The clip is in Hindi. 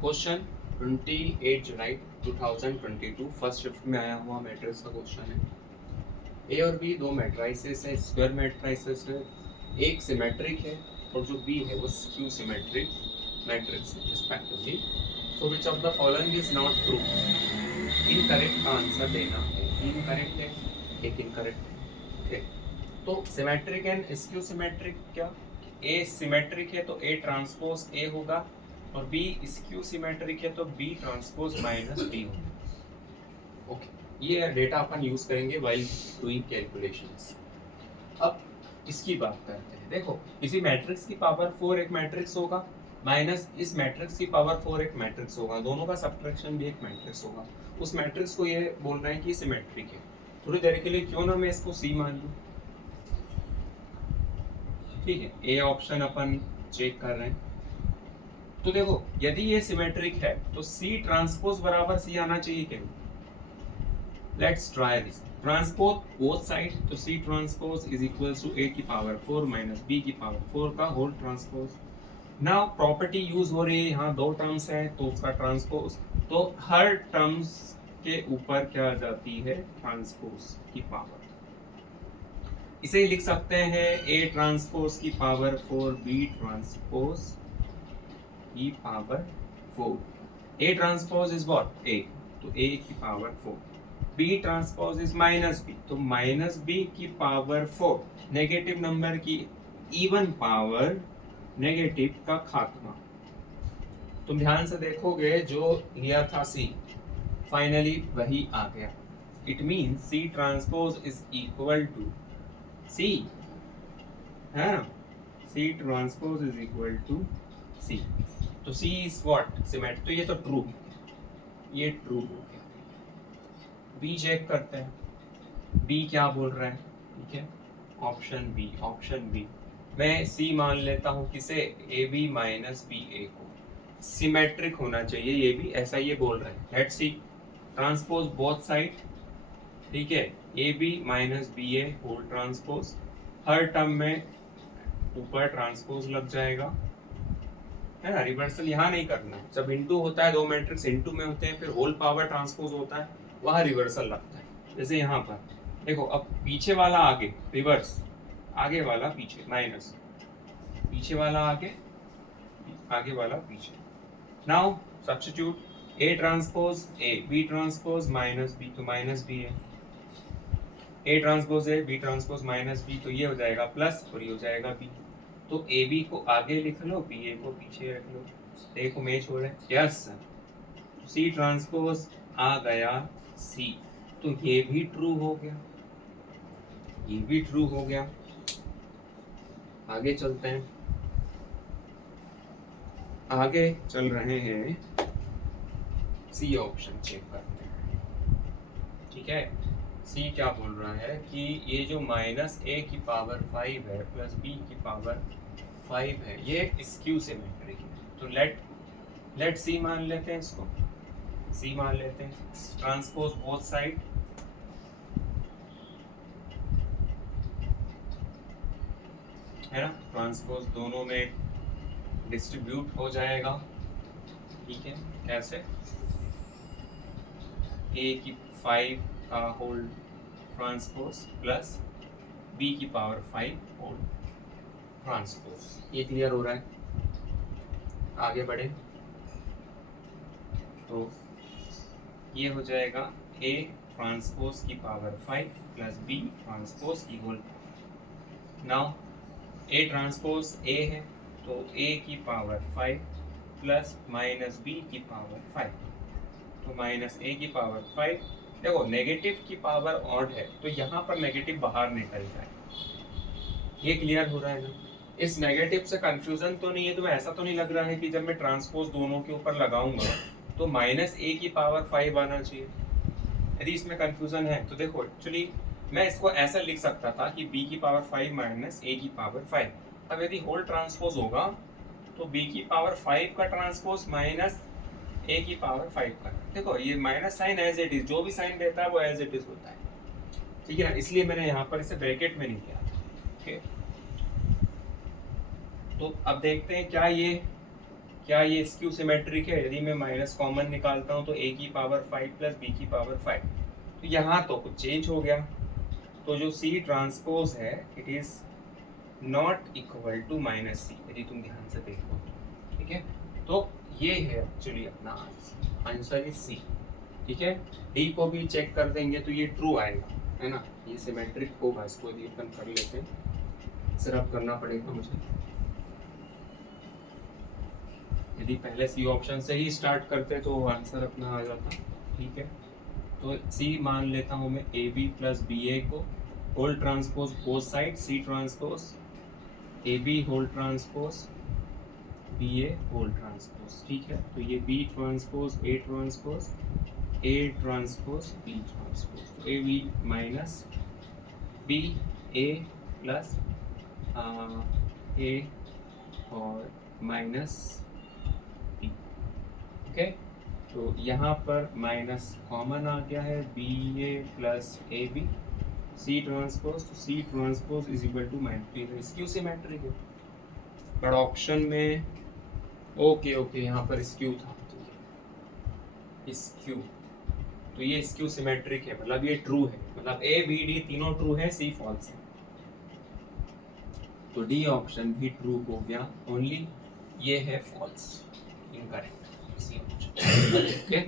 क्वेश्चन 28 जुलाई 2022 फर्स्ट शिफ्ट में आया हुआ मैट्रिक्स का क्वेश्चन है। ए और बी दो मैट्राइसेस है, स्क्वायर मैट्राइसेस है, एक सिमेट्रिक है और जो बी है वो स्क्यू सिमेट्रिक मैट्रिक्स है respectively. So which of the following is not true. Incorrect का आंसर देना है, इनकरेक्ट है, एक इनकरेक्ट है। ओके, तो सिमेट्रिक एंड स्क्यू सिमेट्रिक क्या? ए सिमेट्रिक है तो ए ट्रांसपोज ए होगा और बी स्क्यू सिमेट्रिक है तो बी ट्रांसपोज माइनस बी होगा। ओके, ये डेटा अपन यूज करेंगे व्हाइल डूइंग कैलकुलेशंस। अब इसकी बात करते हैं। देखो, किसी मैट्रिक्स की पावर 4 एक मैट्रिक्स होगा, माइनस इस मैट्रिक्स की पावर 4 एक मैट्रिक्स होगा, दोनों का सब्ट्रैक्शन भी एक मैट्रिक्स होगा। उस मैट्रिक्स को ये बोल रहे हैं कि सिमेट्रिक है। थोड़ी देर के लिए क्यों ना मैं इसको सी मान लूं। ठीक है, ए ऑप्शन अपन चेक कर रहे हैं। तो देखो, यदि ये सिमेट्रिक है तो सी ट्रांसपोज बराबर सी आना चाहिए क्या? Let's try this. Transpose both side, तो C transpose is equals to A की पावर 4 माइनस बी की पावर 4 का whole transpose. Now property use हो रही है, यहाँ दो टर्म्स है तो उसका ट्रांसपोज, तो हर टर्म्स के ऊपर क्या आ जाती है? ट्रांसपोज की पावर। इसे लिख सकते हैं ए ट्रांसपोज की पावर 4 बी ट्रांसपोज की power 4। A transpose is what? A, तो A की power 4। B transpose is minus B, तो माइनस B की पावर 4। नेगेटिव नंबर की इवन पावर, नेगेटिव का खात्मा। तुम ध्यान से देखोगे जो लिया था C, फाइनली वही आ गया। It means C transpose is equal to C, है ना? C transpose is equal to C। तो C इज व्हाट? सिमेट्रिक। तो ये तो ट्रू, ये ट्रू हो गया। B चेक करते हैं, B क्या बोल रहा है। ठीक है, ऑप्शन बी, ऑप्शन बी। मैं C मान लेता हूँ किसे? ए बी माइनस बी ए को। सिमेट्रिक होना चाहिए ये भी, ऐसा ये बोल रहा है। Let's see, transpose both side. ठीक है, A B minus B A whole transpose. हर टर्म में ऊपर ट्रांसपोज लग जाएगा, है ना? रिवर्सल यहाँ नहीं करना। जब इनटू होता है, दो मैट्रिक्स इनटू में होते हैं, फिर होल पावर ट्रांसपोज होता है, वहाँ रिवर्सल लगता है। जैसे यहाँ पर देखो, अब पीछे वाला आगे रिवर्स, आगे वाला पीछे माइनस, पीछे वाला आगे, आगे वाला पीछे। Now substitute A transpose A, B transpose minus B, तो माइनस बी है। A transpose A, B transpose minus B, तो ये हो जाएगा प्लस और ये हो जाएगा बी। तो ए बी को आगे लिख लो, बी ए को पीछे रख लो। ए को मैच हो रहा है, यस। सी ट्रांसपोज आ गया सी, तो ये भी ट्रू हो गया, ये भी ट्रू हो गया। आगे चलते हैं, आगे चल रहे हैं, सी ऑप्शन चेक करते हैं। ठीक है, सी क्या बोल रहा है कि ये जो माइनस ए की पावर 5 है प्लस बी की पावर 5 है, ये स्क्यू सिमेट्रिक है। तो लेट सी मान लेते हैं इसको, सी मान लेते हैं। ट्रांसपोज बोथ साइड, है ना? ट्रांसपोज दोनों में डिस्ट्रीब्यूट हो जाएगा। ठीक है, कैसे? ए की 5 का होल ट्रांसपोज प्लस बी की पावर 5 होल ट्रांसपोज। ये क्लियर हो रहा है? आगे बढ़े तो ये हो जाएगा ए ट्रांसपोज की पावर 5 प्लस बी ट्रांसपोज की whole. Now A transpose A है तो ए की पावर 5 प्लस माइनस बी की पावर 5, तो माइनस ए की पावर 5। देखो, नेगेटिव की पावर ऑड है तो यहाँ पर नेगेटिव बाहर निकल जाए। ये क्लियर हो रहा है ना? इस नेगेटिव से कंफ्यूजन तो नहीं है? तो ऐसा तो नहीं लग रहा है कि जब मैं ट्रांसपोज दोनों के ऊपर लगाऊंगा तो माइनस ए की पावर 5 आना चाहिए? यदि इसमें कंफ्यूजन है तो देखो, एक्चुअली मैं इसको ऐसा लिख सकता था कि b की पावर 5 माइनस a की पावर 5। अब यदि होल ट्रांसपोज होगा तो b की पावर 5 का ट्रांसपोज माइनस a की पावर 5 का। देखो, ये minus sign as it is, जो भी साइन देता है वो एज इट इज होता है। ठीक है ना? इसलिए मैंने यहाँ पर इसे ब्रैकेट में नहीं किया। ओके, तो अब देखते हैं क्या ये स्क्यू सिमेट्रिक है? यदि मैं माइनस कॉमन निकालता हूँ तो a की पावर 5 प्लस b की पावर 5, तो यहाँ तो कुछ चेंज हो गया, तो जो c ट्रांसपोज है it is not equal to minus C, यदि तुम ध्यान से देखो, ठीक है। तो ये है एक्चुअली अपना आंसर इज सी, ठीक है। डी को भी चेक कर देंगे तो ये ट्रू आएगा, है ना, ये सिमेट्रिक होगा। इसको यदि अपन कर लेते हैं, सिर्फ करना पड़ेगा मुझे, यदि पहले सी ऑप्शन से ही स्टार्ट करते तो आंसर अपना आ जाता, ठीक है। तो सी मान लेता हूँ मैं A B plus B A को whole transpose both side C transpose A B whole transpose B A whole transpose, ठीक है। तो ये B transpose A transpose A transpose B transpose, तो A B minus B A plus A और माइनस बी, ओके। तो यहाँ पर माइनस कॉमन आ गया है, B A plus A B C transpose, तो C transpose is equal to minus, skew symmetric है। बट ऑप्शन में ओके यहाँ पर स्क्यू था, स्क्यू, तो ये स्क्यू सिमेट्रिक है, मतलब ये ट्रू है, मतलब ए बी डी तीनों ट्रू है, सी फॉल्स है, तो डी ऑप्शन भी ट्रू हो गया, ओनली ये है false, incorrect C option, okay.